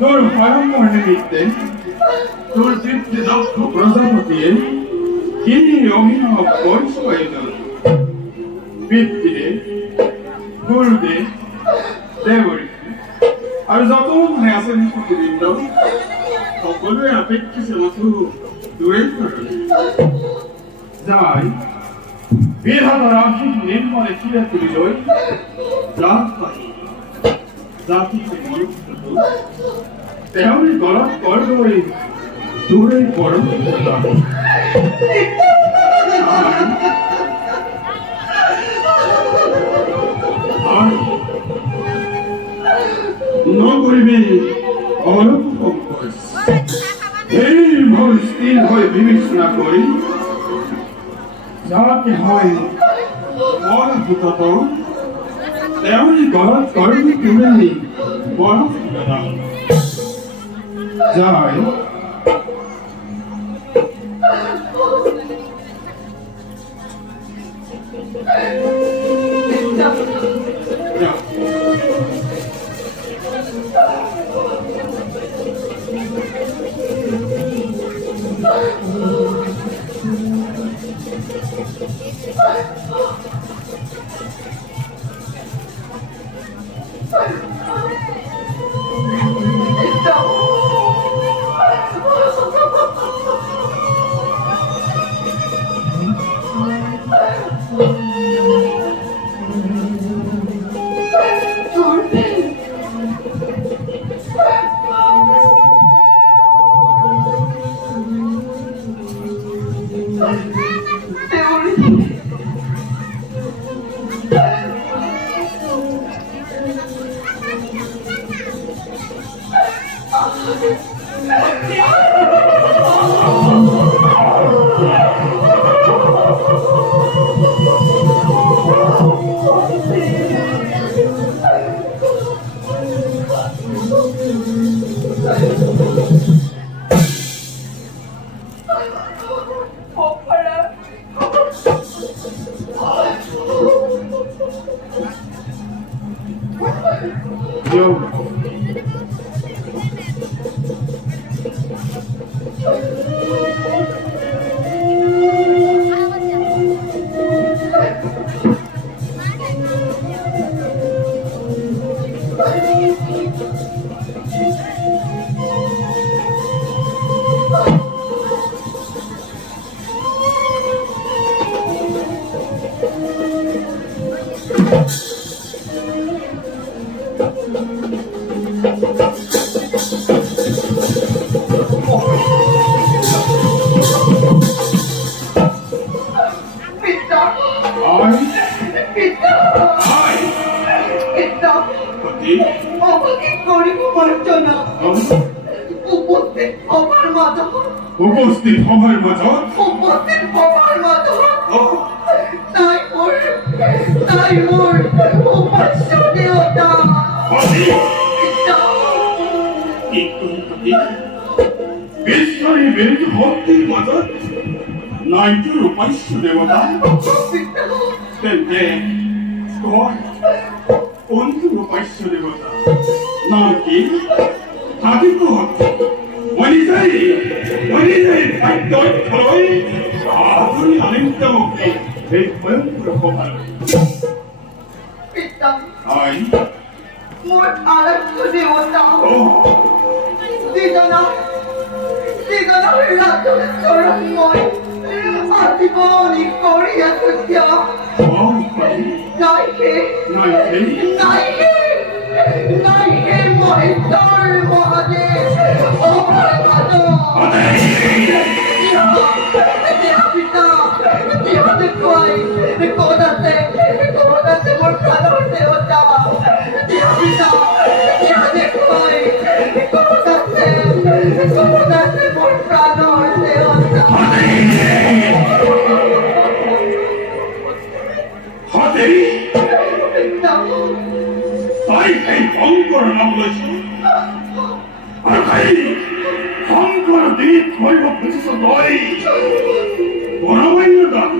তোর ভয়ঙ্কর নিমিত্তে তোর চিত্তে দক্ষ প্রজাপতির তিনি অভিনব প্রয়োজন পিতৃদেব গুরুদেব দেবরী আর যত মনে আছেন প্রতিবৃন্দ সকলের অপেক্ষিত মাত্র দূরেই থাকবে যাই বিধাতার আশিস নির্মলে চিরে তুলিল জাতিকে মনুষ্য তেমনি গলত করবে দূরে পরম নগরিবে অলক্ষম এই ভোর স্থির হয়ে বিবেচনা করি যাতে হয় অদ্ভুত তেমনি গলত করবে তুমি বড় যায় উপস্থিত হবার মতো তাই মোর উপাস্য দেবতা বিশ্বরে বেরিত ভক্তির মতো নাইটোর উপাস্য দেবতা কোনটি উপাস্য দেবতা নাম কি থাকে তো What is it? I don't know. 아무리 아닌데 먹기 내 고향 그렇고만. Pitang. 아이. More alat ko di wala. Dito na lato ng sorang mo. Ati mo ni Korea ko siya. Naike mo itar mo ade. এই শঙ্কর নাম লইছে আর ভাই শঙ্কর দ্বীপ হইব বুঝিস নয় বড়মান্য দাম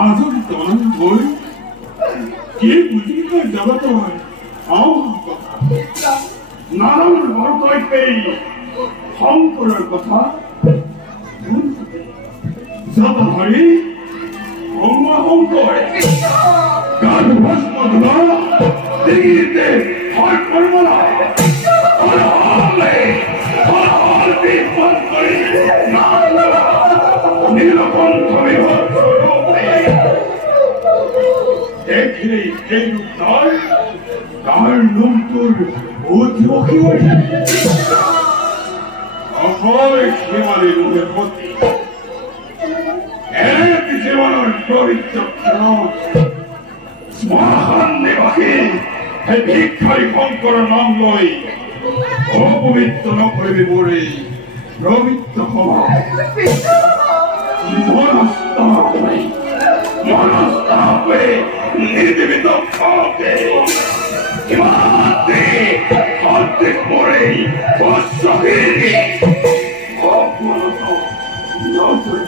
আজও তোমার বই কে বুঝিকা জগত হয় কথা নারায়ণ ভরতয় পেয়ে শঙ্করের কথা যত হরি ব্রহ্মা শঙ্কর গান ভস্ম ধরা দিগিতে হয় কর্মরা নীলকণ্ঠ বিভৎস দেখলে এই রূপদার তার নমতুর অধিমুখী অসয় সীমানের মুখের মধ্যে এক জীবনের পবিত্র মহান দেবাকে ভিক্ষারি শঙ্কর নাম লই অপবিত্র ন করিবে বলে পবিত্র হওয়া মনস্তাপে নির্জীবিত পাকে হিমাতে অর্ধেক পরে বৎসহীনি অপরত নতুন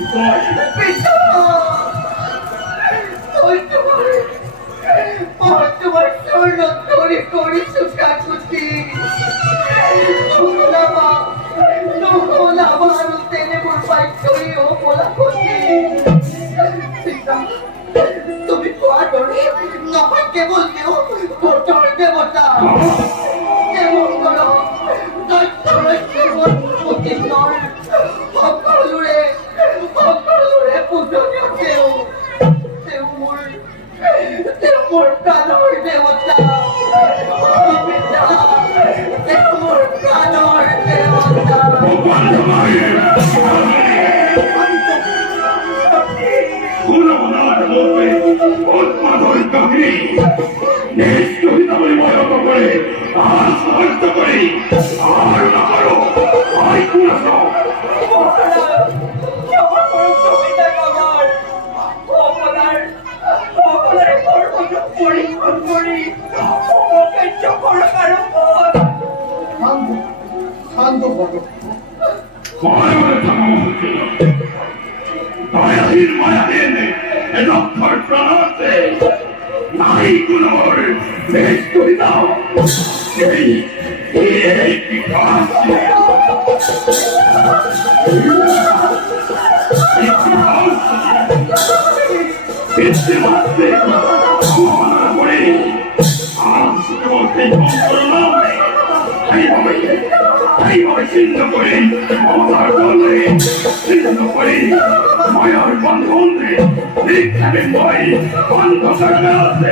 তোমার স্বর্ণ তরি করেছ কাকুতি তুমি নহয় কেবল কেউ পুত্র দেবতা কেমন করো সকলোৰে পূজনীয় তেওঁ মোৰ প্ৰাণৰ দেৱতা তেওঁ মোৰ প্ৰাণৰ দেৱতা শান্ত মায়াহীন মায়াহীন রক্ষর প্রাণাতে নাই গুণর বেশ করে দাও এই বিকাশ মাত্রে মহানার পরে আজ বলতে শঙ্কর নামে এইভাবে চিহ্ন করে মমতার বন্ধে চিহ্ন করে মায়ার বন্ধনে বিজ্ঞানের ভয় বন্ধ করবে আছে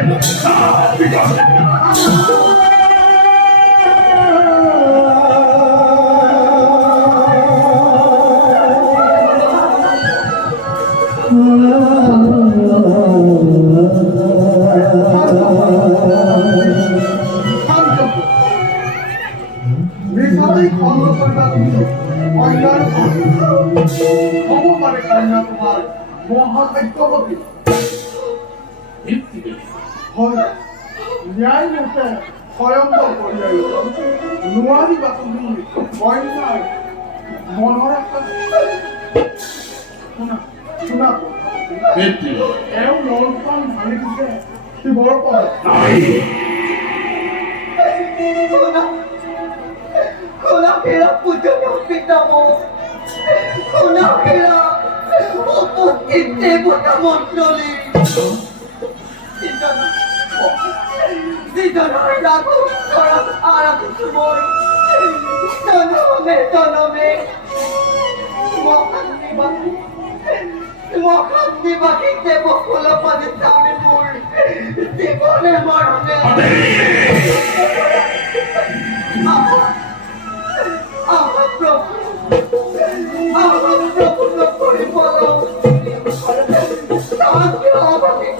খন্ড করবা তুমি অন্যায় ক্ষমতারে কারণে তোমার মহাভাগ্যবতী হয় ন্যায় মতে স্বয়ংবর করিয়া নোৱাৰিবা তুমি অন্যায় মনৰ একটা শুনা এওঁ নলখন ভাঙি দিছে শিৱৰ পৰা Kholakhera pujana pitamo Kholakhera opokite bota montroli Sidana rago korak arak sumor Tanome Mokhandi baki debo khola pade sami mur Dibone marone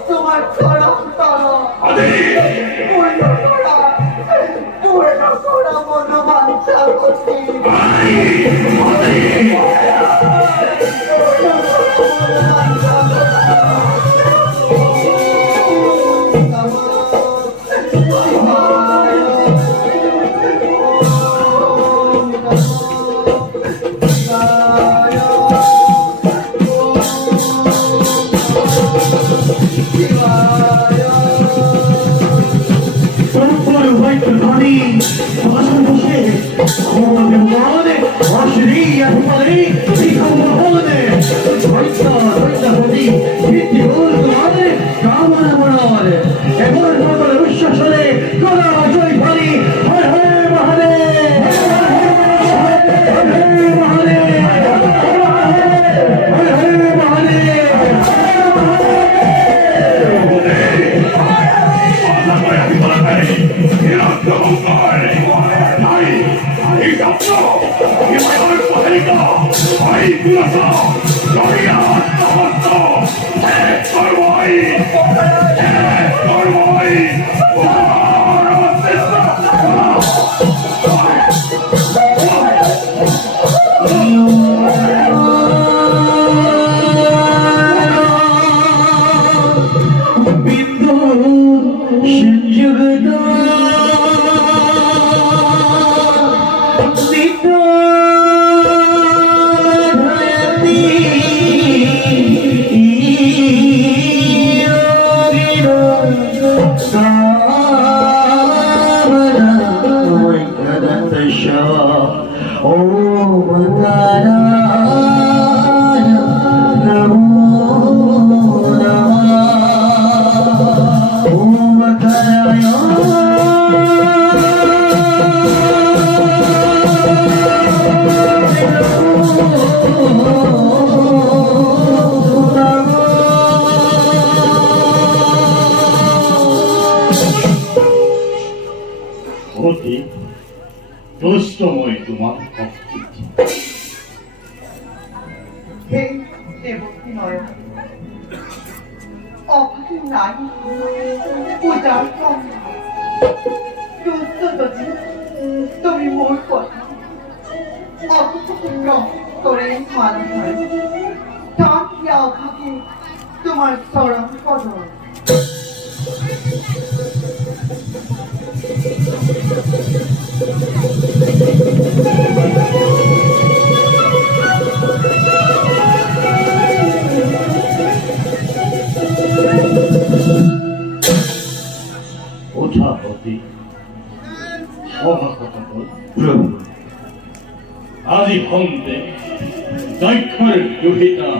তোমার চরম তল তোমার চরণ কদম ওঠাপতি প্রভু আজি ভন্তে দক্ষর দুহিতা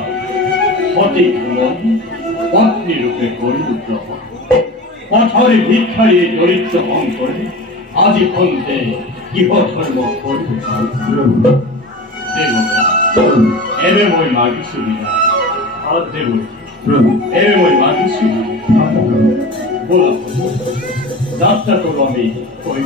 সঠিক মন পত্নী রূপে করিল গ্রহণ পথরে ভিক্ষারী দরিদ্র হন করে আজি ভন্তে গৃহ ধর্ম করিল এবে মই মাগিছো বিনা আর দেব এবে মই মাগিছো বলা যাত্রা করব আমি কই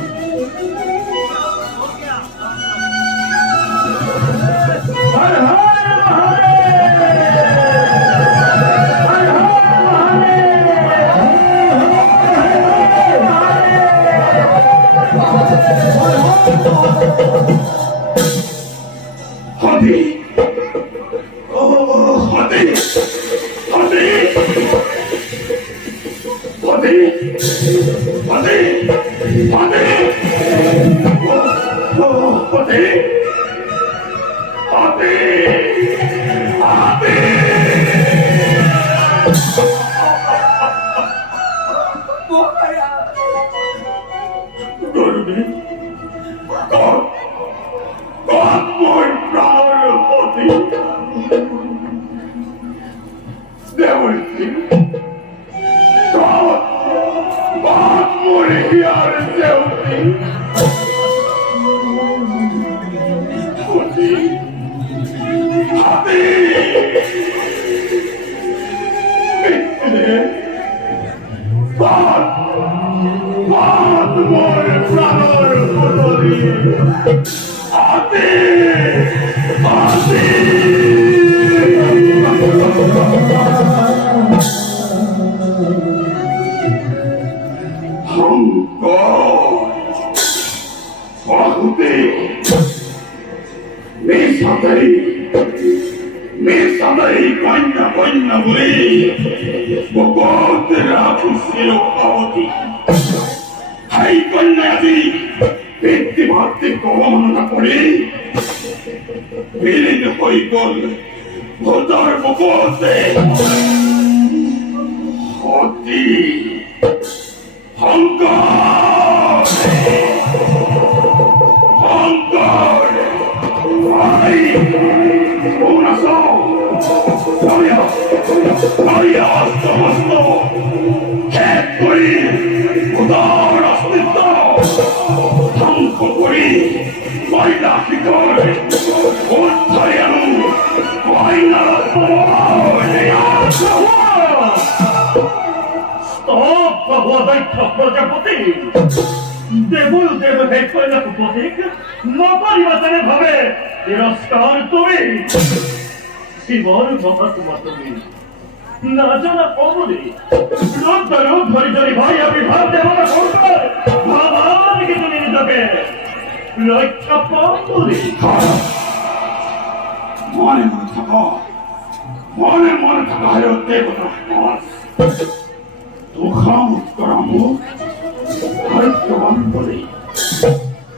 ভগত রাখিছিল পাবতী হাই কন্যা আজি পিতৃমাতৃক অবমাননা কৰি বিলীন হৈ গল ভূতৰ বুকুতে সতী শংকৰ শংকৰ ভাই কোন আছ সমস্ত শেষ কৰি ভূতৰ অস্তিত্ব ধ্বংস কৰি মহিলা শিখৰ উদ্ধাৰি আনো প্রজাপতি দেবল দেব হে কন্যাপতি নপরিবাচনে ভাবে তিরস্কার তুমি শিবর মহাত্মা তুমি না জানা অমরে রোদ ধরি ধরি ভাই আমি ভাব দেবতা করবে ভাবাকে তুমি নিজকে রক্ষা পাবি মনে মনে থাকা হলো দেবতা সমাজ দুঃখাম করামো হরিত্রবান বলে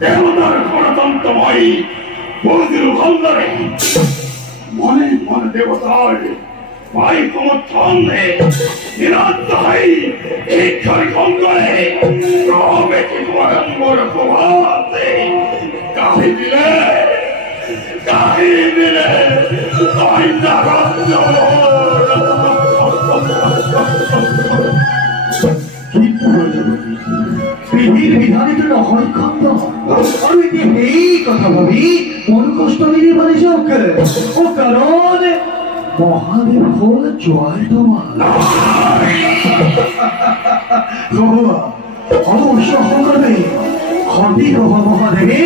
দেবতার গণতন্ত্রময়ী বৌদির ভান্ডারে মনে মনে দেবতার ভাই সমর্থন নিরাত্তাই ইচ্ছার কঙ্করে প্রবেশে ভয়ঙ্কর প্রভাতে কাহি দিলে পৃথিবীর বিধানিত নহয় খণ্ড আৰু এতিয়া সেই কথা ভাবি মন কষ্ট নিদি পাৰিছক ও কাৰণ মহাদেৱ হ'ল জোৱাৰ তোমাৰ অৱশ্য সকলে সতী গ্ৰহ মহাদেৱে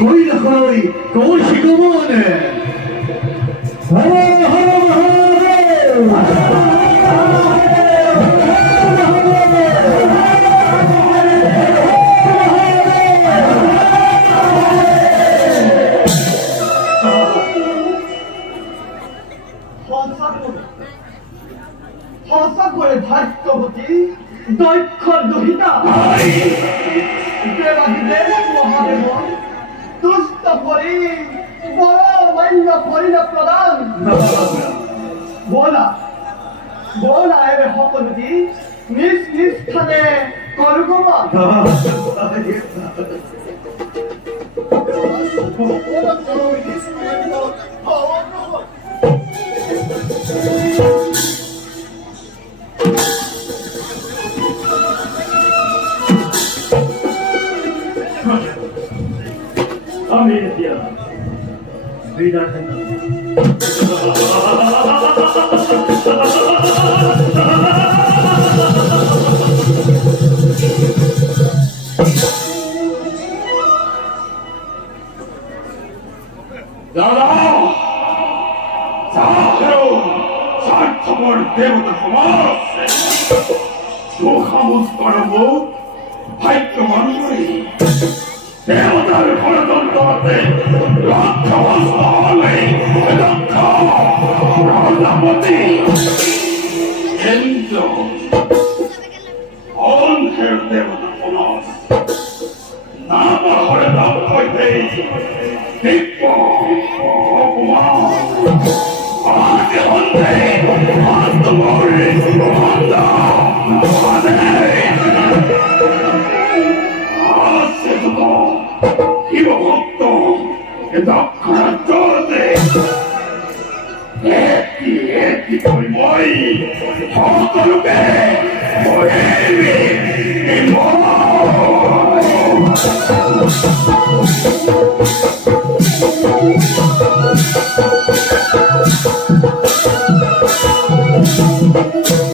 কৈলাসলৈ কৌশিক মনে হৰ হৰ সঁচাকৈ ভাগ্যৱতী দক্ষ দহিতা দেৱাদিদেৱ মহাদেৱৰ দুষ্ট কৰি পৰমান্য কৰিলে প্ৰদান বলা বলা এবে সকলোটি নিজ নিজ স্থানে কৰগমা আমি এতিয়া বিদায় দাদা স্বার্থপর দেবতা সমাজ দুঃখামুজ করব ভাগ্যবান করি দেবতার গণতন্ত্রতে লক্ষ্যবস্ত হলে লক্ষ্য প্রজাপতি কিন্তু অন্ধের দেবতা সমাজ না পাহরে লাভ হইতে দিব্য অপমান আগে অন্ধে আত্মরে অন্ধ শিবভক্ত দক্ষিণাঞ্চলতে একটি করে মই সকলোকে